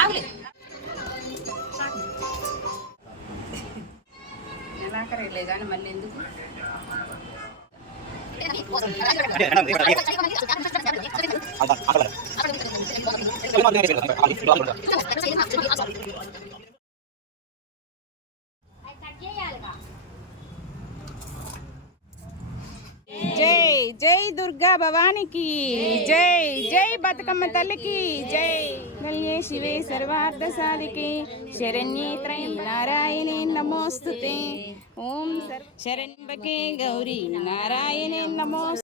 తాగులే నెలాఖరులే కానీ మళ్ళీ ఎందుకు? జై దుర్గా భవానికి జై జై బతుకమ్మ తల్లికి జై కళ్యే శివే సర్వార్థ సాధికే శరణ్యే త్రయ నారాయణే నమోస్తుతే ఓం సర్ శరణ్యకే గౌరీ నారాయణే నమోస్తు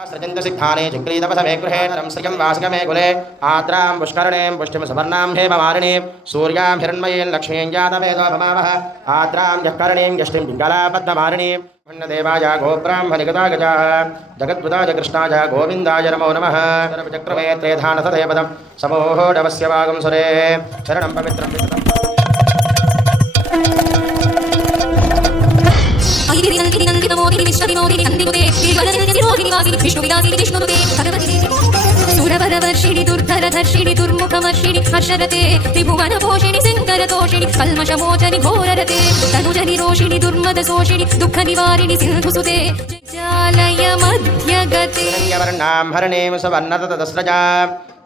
सृजन्तसिद्धाने चक्रीतपसमे गृहे नरं श्रियं वासगमे कुले पुष्टिं सुवर्णां हेमवारिणीं, सूर्यां हिरण्मयीं लक्ष्मीं जातवेदो भमावः आद्रां यःकरणीं यष्टिं पिङ्गलापद्मवारिणीं देवाय गोब्राह्मणिगता गजाः कृष्णाय गोविन्दाय नमो नमः। चक्रमे त्रेधानसदेवदं समोहोडवस्य वागं सुरे। शरणं पवित्रं विकृतम् నందిత మోదిని విశ్వ వినోదిని నందినుతే శ్రీవరనందిని రోహిణి వాసిని విష్ణు విలాసిని విష్ణునుతే భగవతి సురవర వర్షిణి దుర్ధర ధర్షిణి దుర్ముఖమర్షిణి హర్షరతే త్రిభువన పోషిణి శంకర తోషిణి కల్మషమోచని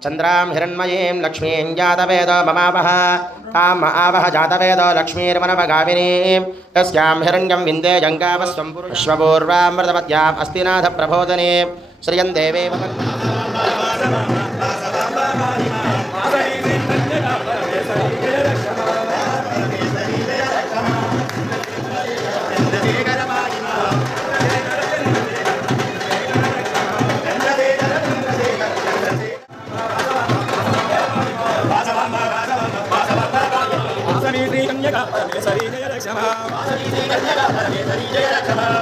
चन्द्रां हिरण्मयीं लक्ष्मीं जातवेदो ममावह तां महावह जातवेदो लक्ष्मीर्वनवगामिनीं तस्यां हिरण्यं विन्दे जङ्गावस्वं पुरुष्वपूर्वामृतवत्याम् अस्तिनाथप्रबोधने श्रियं देवे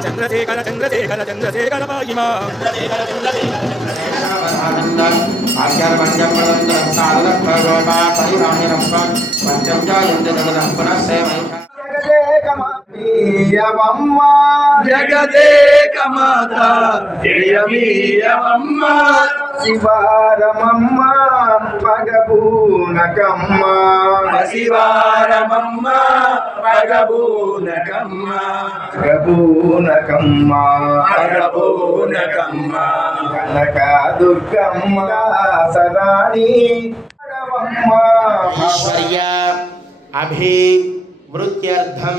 చంద్రశేఖర చంద్రశేఖర చంద్రశేఖర పాహిమా జగదేక మాత జయమీయమమ్మ. శివారమమ్మ. పగబూనకమ్మ శివారమమ్మ. పగబూనకమ్మ పగబూనకమ్మ పగబూనకమ్మ కనక దుర్గమ్మ సరాణి ఐశ్వర్య అభివృత్యర్థం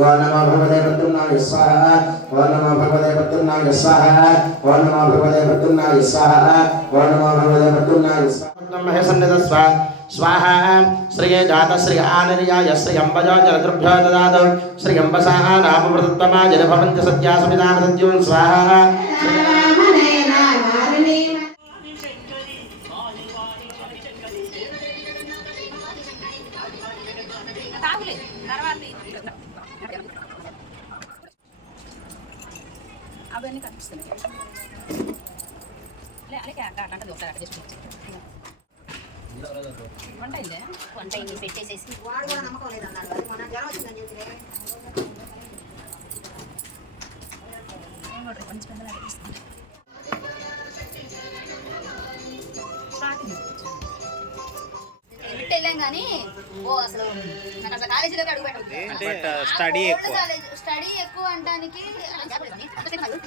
ఓ నమో భగవతే ప్రద్యుమ్నాయ స్వాహ ఓ నమో భగవతే ప్రద్యుమ్నాయ స్వాహ ఓ నమో భగవతే ప్రద్యుమ్నాయ స్వాహ. ఓ నమో భగవతే ప్రద్యుమ్నాయ స్వాహ మహేసన్నిధ స్వా స్వాహ శ్రియ జాత శ్రియ ఆనిర్యాయ శ్రీ అంబజో జలదృభ్యో దదాతు శ్రీ అంబసా నామ ప్రదత్తమా జన అవన్నీ కనిపిస్తున్నాయి. అలాగే అట్లా అట్లాంటిది ఒకసారి అట్లా చేసుకుంటాం వంట అయిందే? వంట ఇన్ని పెట్టేసేసి. వాడు కూడా నమ్మకం లేదన్నాడు అది మొన్న జ్వరం వచ్చిందని చెప్పి ఓ అసలు నాకు అసలు కాలేజీలోకి అడుగు పెట్టదు బట్ స్టడీ ఎక్కువ. స్టడీ ఎక్కువ అంటానికి అలా చెప్పలేదు. అంతసేపు కాదు.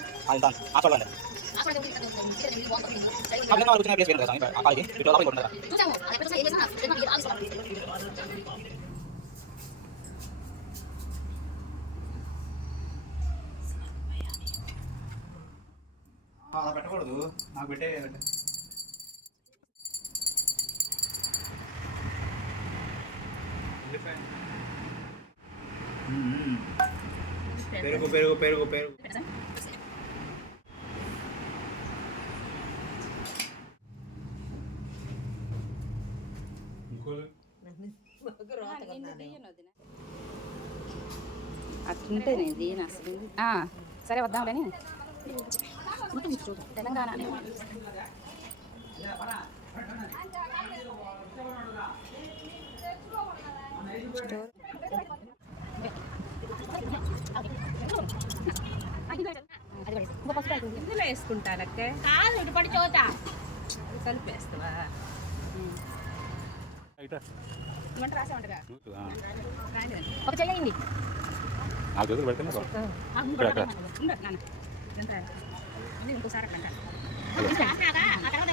పెరుగు పెరుగు పెరుగు పెరుగు. అసలు ఆ, సరే వద్దాంలేని తెలంగాణ ఇందులో వేసుకుంటారక్కే కాదు ఇటుపడి చోట కలిపేస్తావా వంట రాసామంటగా ఒక చెయ్యండి నాకు ఎదురు పెడితేనే బాగుంది. ఇక్కడ, ఇక్కడ. ఉండదు నాన్న ఎంత అన్నీ ఇంకోసారి అట్లా అంటారు. ఆ తర్వాత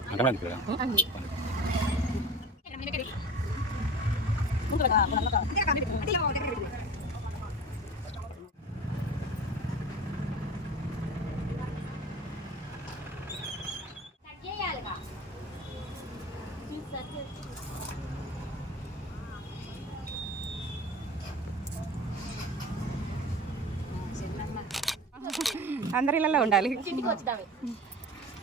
ఉమ్. రైట్. ఏది ఎంకాయమా నిన్ను కాదు ఇక్కడ ఆపకు. ఆ. ఆ. రమ్మనొచ్చుగా? పిల్లల్ని రమ్మనొచ్చుగా? అంకల్ ఎందుకు ఇక్కడ? అందరి ఇళ్ళలో ఉండాలి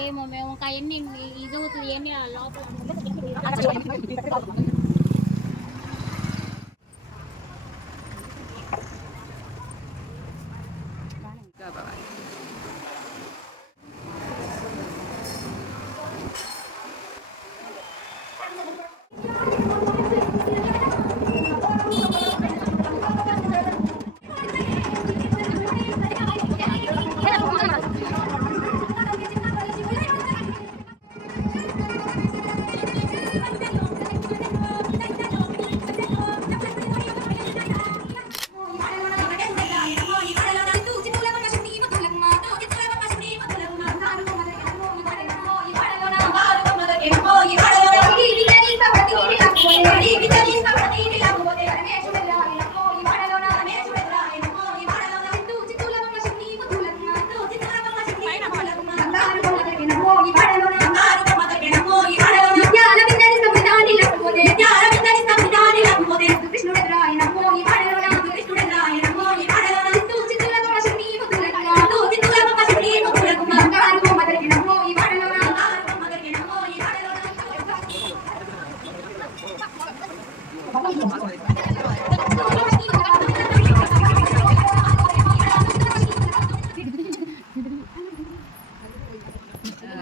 ఏమో మేము ఒక ఎన్ని ఇది అవుతుంది ఎన్ని లోపల?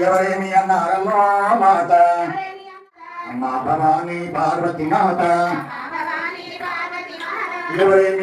ఎవరేమి అన్నారమ్మా మాత? అమ్మా భవానీ పార్వతి మాత. ఎవరేమి